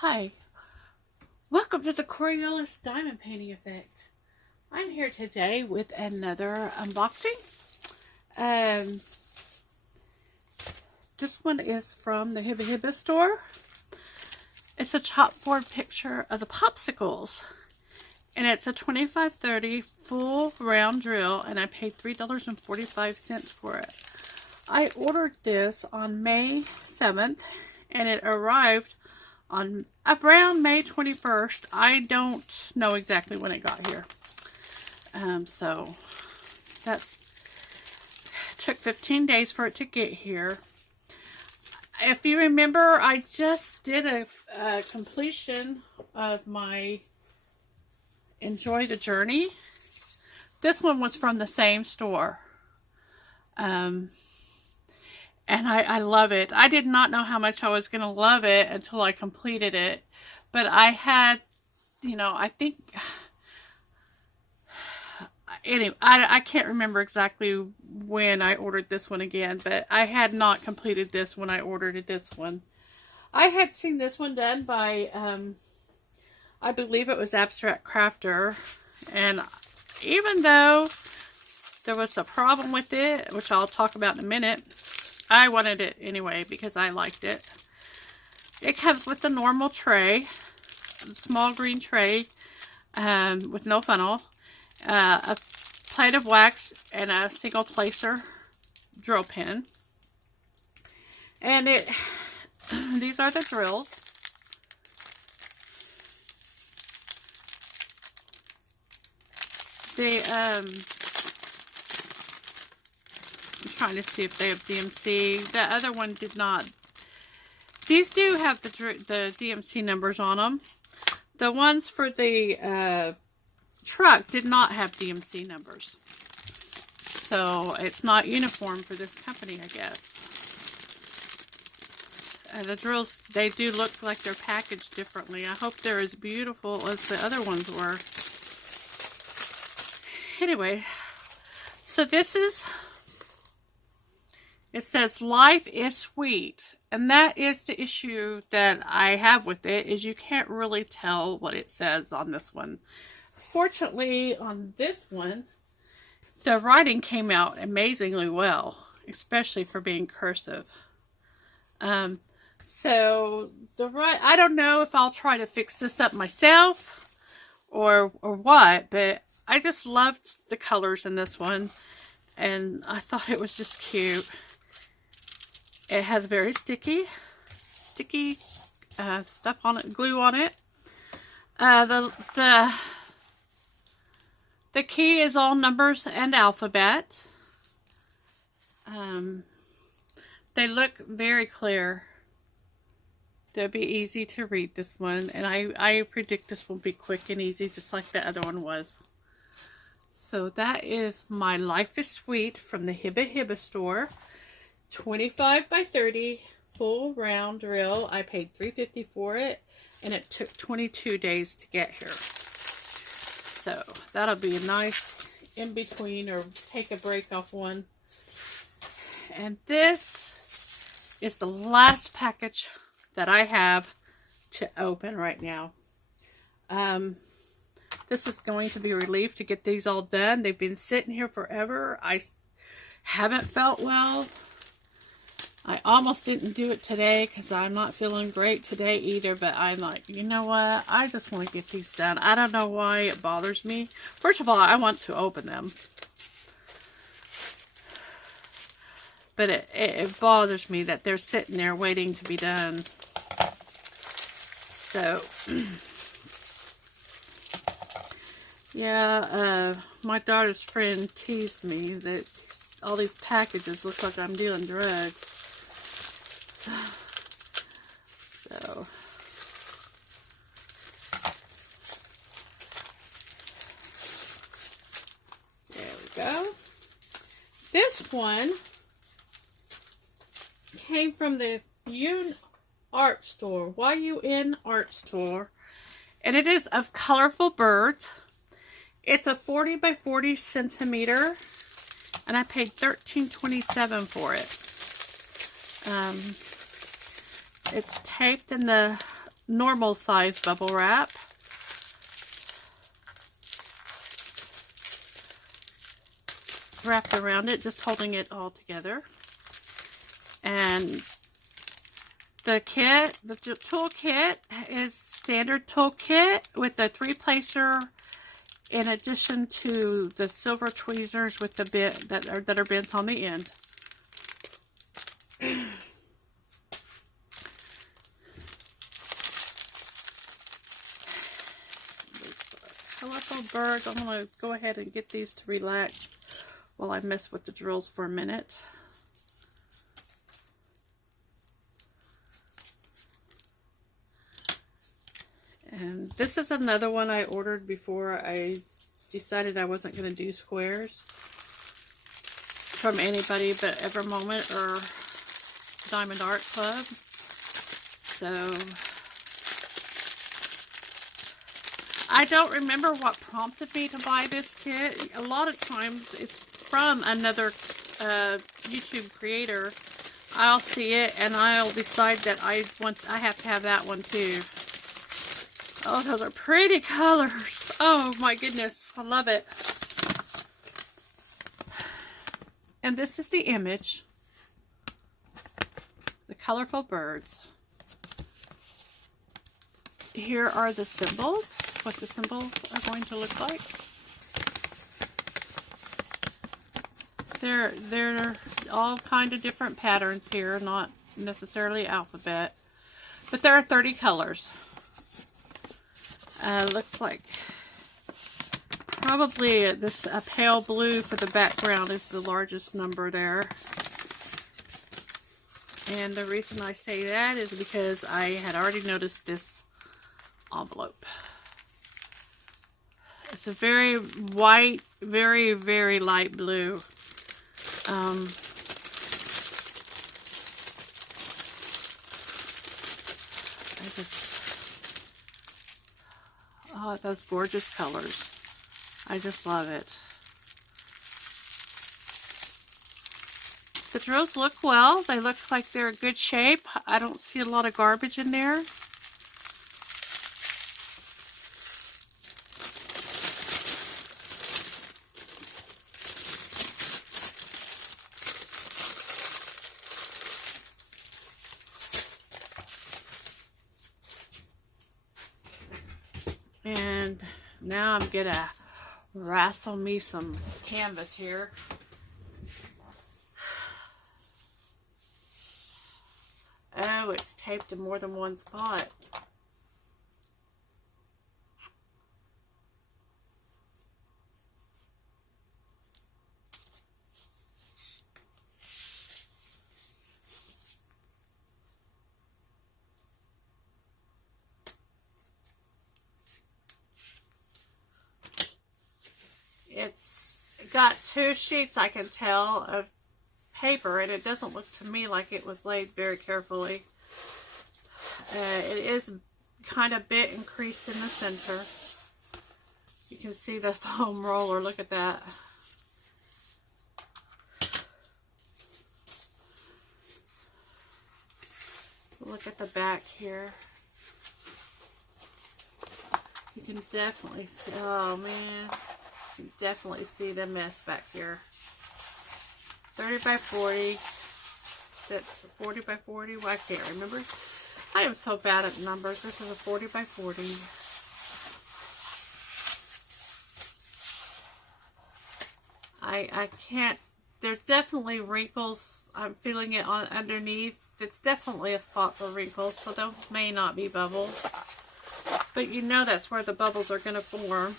Hi, welcome to the Coriolis Diamond Painting Effect. I'm here today with another unboxing. This one is from the Hibah Hibah store. It's a chalkboard picture of the popsicles. And it's a 25-30 full round drill, and I paid $3.45 for it. I ordered this on May 7th, and it arrived on around May 21st. I don't know exactly when it got here. So that's took 15 days for it to get here. If you remember, I just did a completion of my Enjoy the Journey. This one was from the same store. And I love it. I did not know how much I was going to love it until I completed it. But I had, I think, anyway, I can't remember exactly when I ordered this one again. But I had not completed this when I ordered this one. I had seen this one done by, I believe it was Abstract Crafter. And even though there was a problem with it, which I'll talk about in a minute, I wanted it anyway because I liked it. It comes with a normal tray, a small green tray with no funnel, a plate of wax, and a single placer drill pin. And these are the drills. I'm trying to see if they have DMC. The other one did not. These do have the DMC numbers on them. The ones for the truck did not have DMC numbers. So it's not uniform for this company, I guess. The drills, they do look like they're packaged differently. I hope they're as beautiful as the other ones were. Anyway, so this is, it says life is sweet, and that is the issue that I have with it, is you can't really tell what it says on this one. Fortunately, on this one, the writing came out amazingly well, especially for being cursive. So I don't know if I'll try to fix this up myself or what, but I just loved the colors in this one, and I thought it was just cute. It has very sticky stuff on it, glue on it. The key is all numbers and alphabet. They look very clear. They'll be easy to read, this one, and I predict this will be quick and easy, just like the other one was. So that is my Life is Sweet from the Hibah Hibah store. 25-30 full round drill. I paid $3.50 for it, and it took 22 days to get here. So that'll be a nice in between, or take a break off one. And this is the last package that I have to open right now. This is going to be a relief to get these all done. They've been sitting here forever. I haven't felt well. I almost didn't do it today because I'm not feeling great today either. But I'm like, you know what? I just want to get these done. I don't know why it bothers me. First of all, I want to open them. But it bothers me that they're sitting there waiting to be done. So, yeah, my daughter's friend teased me that all these packages look like I'm dealing drugs. So, there we go. This one came from the YUN Art Store, YUN Art Store, and it is of colorful birds. It's a 40 by 40 centimeter, and I paid $13.27 for it. It's taped in the normal size bubble wrap. Wrapped around it, just holding it all together. And the kit, the tool kit is standard tool kit with the 3-placer, in addition to the silver tweezers with the bit that are bent on the end. Colorful birds. I'm going to go ahead and get these to relax while I mess with the drills for a minute. And this is another one I ordered before I decided I wasn't going to do squares, from anybody but Ever Moment or Diamond Art Club. So I don't remember what prompted me to buy this kit. A lot of times it's from another YouTube creator. I'll see it and I'll decide that I have to have that one too. Oh, those are pretty colors. Oh my goodness, I love it. And this is the image. The colorful birds. Here are the symbols, what the symbols are going to look like. They're all kind of different patterns here, not necessarily alphabet. But there are 30 colors. Looks like probably a pale blue for the background is the largest number there. And the reason I say that is because I had already noticed this envelope. It's a very white, very, very light blue. Oh, those gorgeous colors. I just love it. The drills look well. They look like they're in good shape. I don't see a lot of garbage in there. And now I'm gonna wrestle me some canvas here. Oh, it's taped in more than one spot. It's got 2 sheets, I can tell, of paper, and it doesn't look to me like it was laid very carefully. It is kind of bit increased in the center. You can see the foam roller. Look at that. Look at the back here. You can definitely see, oh man, you can definitely see the mess back here. 30 by 40. That's 40 by 40. Well, I can't remember. I am so bad at numbers. This is a 40 by 40. I can't. There's definitely wrinkles. I'm feeling it on underneath. It's definitely a spot for wrinkles, so those may not be bubbles. But you know that's where the bubbles are going to form.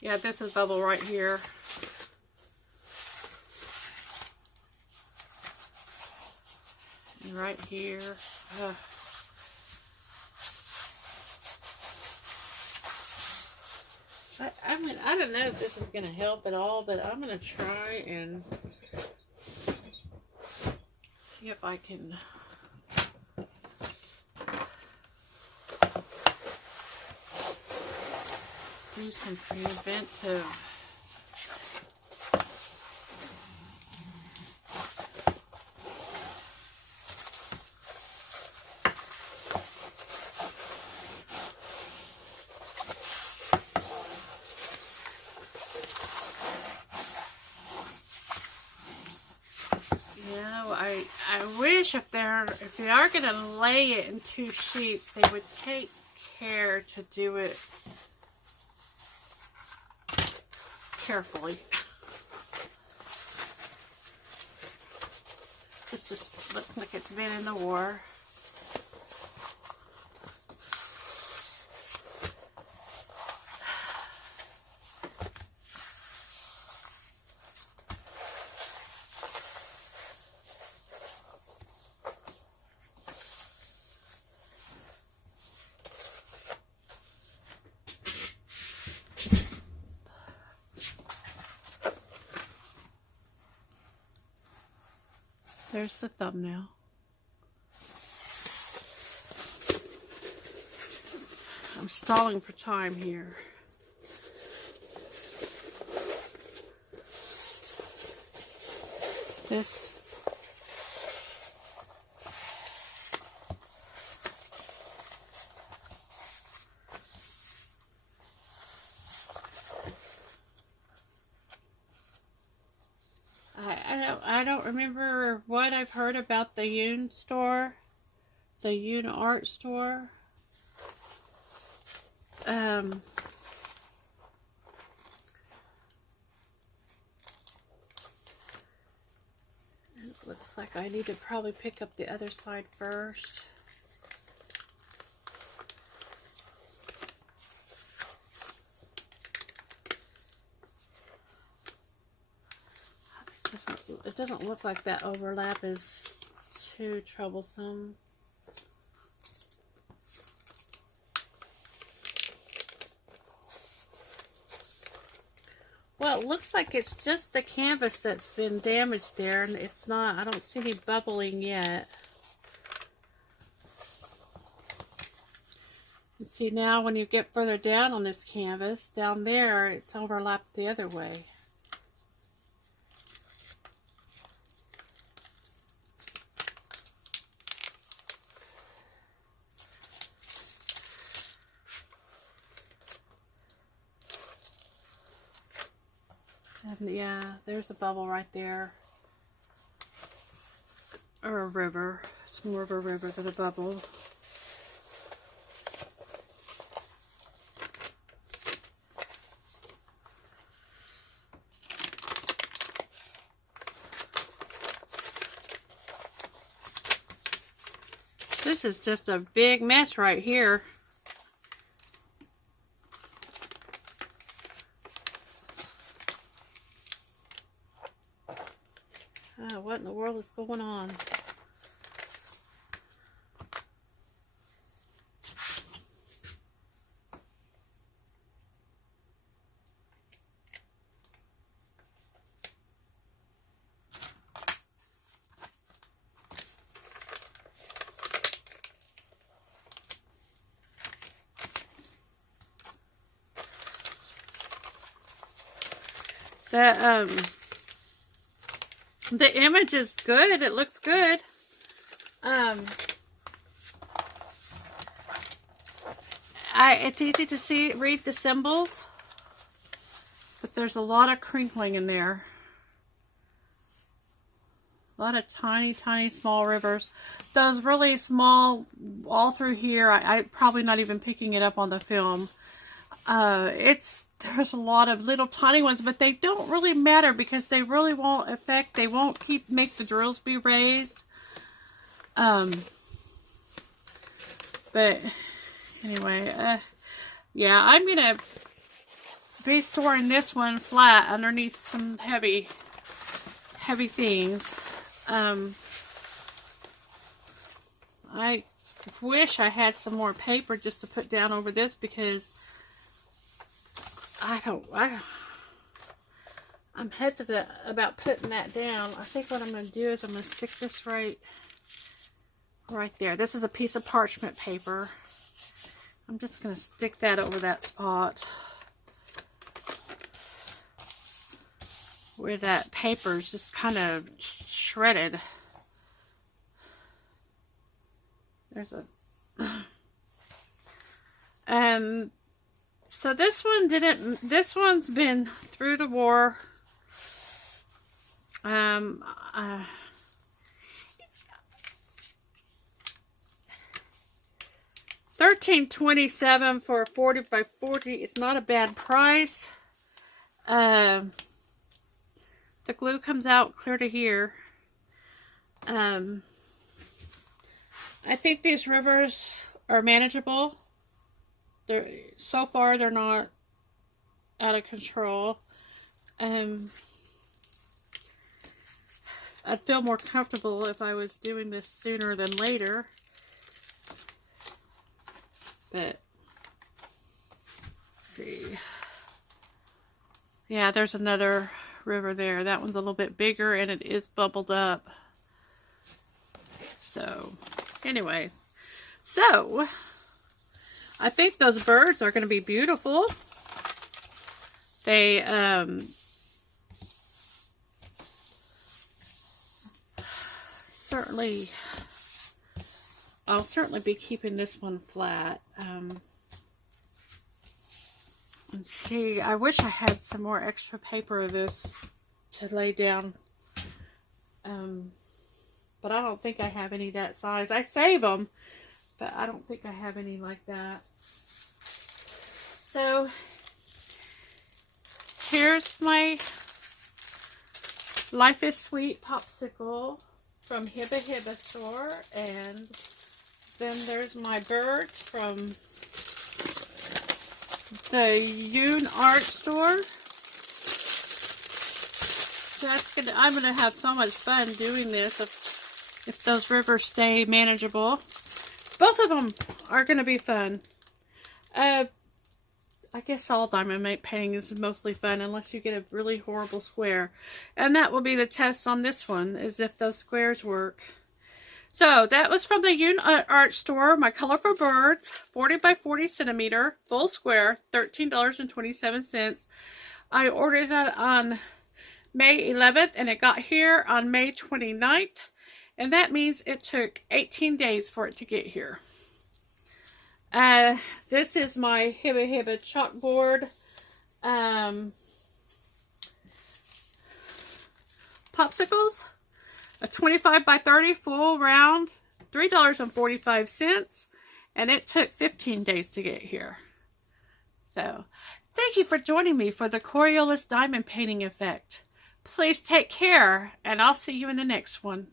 Yeah, this is bubble right here. And right here. Ugh. I mean, I don't know if this is going to help at all, but I'm going to try and see if I can do some preventive. You know, I wish if they are going to lay it in 2 sheets, they would take care to do it carefully. This just looks like it's been in the war. There's the thumbnail. I'm stalling for time here. This I don't remember what I've heard about the Yoon store, the Yoon art store. It looks like I need to probably pick up the other side first. It doesn't look like that overlap is too troublesome. Well, it looks like it's just the canvas that's been damaged there, and it's not, I don't see any bubbling yet. And see, now when you get further down on this canvas, down there, it's overlapped the other way. And yeah, there's a bubble right there. Or a river. It's more of a river than a bubble. This is just a big mess right here. What in the world is going on? The image is good. It looks good. It's easy to read the symbols, but there's a lot of crinkling in there. A lot of tiny, tiny, small rivers. Those really small, all through here, I probably not even picking it up on the film. There's a lot of little tiny ones, but they don't really matter because they really won't affect, they won't make the drills be raised. But anyway, yeah, I'm gonna be storing this one flat underneath some heavy things. I wish I had some more paper just to put down over this because I'm hesitant about putting that down. I think what I'm going to do is I'm going to stick this right there. This is a piece of parchment paper. I'm just going to stick that over that spot where that paper is just kind of shredded. There's a so this one's been through the war. $14.27 for a 40 by 40. It's not a bad price. The glue comes out clear to here. I think these rivers are manageable. So far they're not out of control. I'd feel more comfortable if I was doing this sooner than later. But, let's see. Yeah, there's another river there. That one's a little bit bigger and it is bubbled up. So, anyways. So, I think those birds are going to be beautiful. They, I'll certainly be keeping this one flat. Let's see, I wish I had some more extra paper of this to lay down. But I don't think I have any that size. I save them, but I don't think I have any like that. So, here's my Life is Sweet popsicle from Hibah Hibah store, and then there's my birds from the Yoon Art store. So I'm gonna have so much fun doing this if those rivers stay manageable. Both of them are gonna be fun. I guess all diamond painting is mostly fun unless you get a really horrible square. And that will be the test on this one, is if those squares work. So that was from the Yoon Art store. My colorful birds, 40 by 40 centimeter, full square, $13.27. I ordered that on May 11th and it got here on May 29th. And that means it took 18 days for it to get here. This is my Hibah Hibah chalkboard popsicles. A 25 by 30 full round, $3.45, and it took 15 days to get here. So, thank you for joining me for the Coriolis diamond painting effect. Please take care, and I'll see you in the next one.